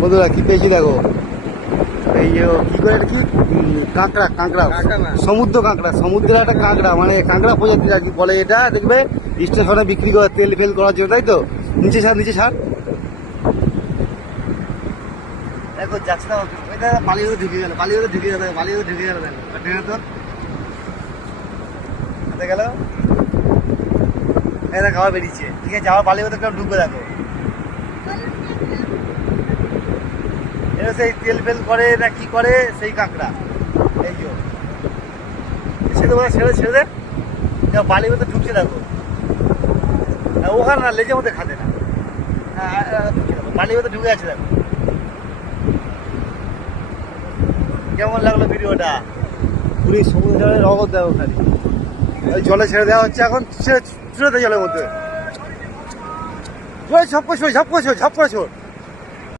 বন্ধুরা কি পেয়েছি দেখো, এই যে কি করে এটা কি কাঁকড়া, কাঁকড়া সমুদ্র কাঁকড়া, সমুদ্রের একটা কাঁকড়া, মানে কাঁকড়া প্রজাতির আর কি বলে এটা। দেখবে স্টেশনে বিক্রি করে তেল ফেল করার জন্য, তাই তো? নিচে ছাড়, নিচে ছাড়, দেখো যাচ্ছে না, ওইটা বালিগুলো ঢুকে গেল, বালিগুলো ঢুকে গেল, বালিগুলো ঢুকে গেল, দেখো ঢুকে তো হাতে গেল, এটা খাওয়া বেরিয়েছে, ঠিক আছে? আবার বালিগুলো কেউ ঢুকবে, দেখো এটা সেই তেল ফেল করে না কি করে সেই কাঁকড়া। এই যে ছেড়ে দেবো, ছেড়ে ছেড়ে দে, বালির মধ্যে ঢুকছে দেখো, ওখানে না লেজের মধ্যে খাতে না, বালির মধ্যে ঢুকে আছে দেখো। কেমন লাগলো ভিডিওটা? পুরী সমুদ্র জলের রগত দেখো খালি, ওই জলে ছেড়ে দেওয়া হচ্ছে এখন, ছেড়ে দেয় জলের মধ্যে, ঝপ করে ঝপ করে ঝপ করে ছোট।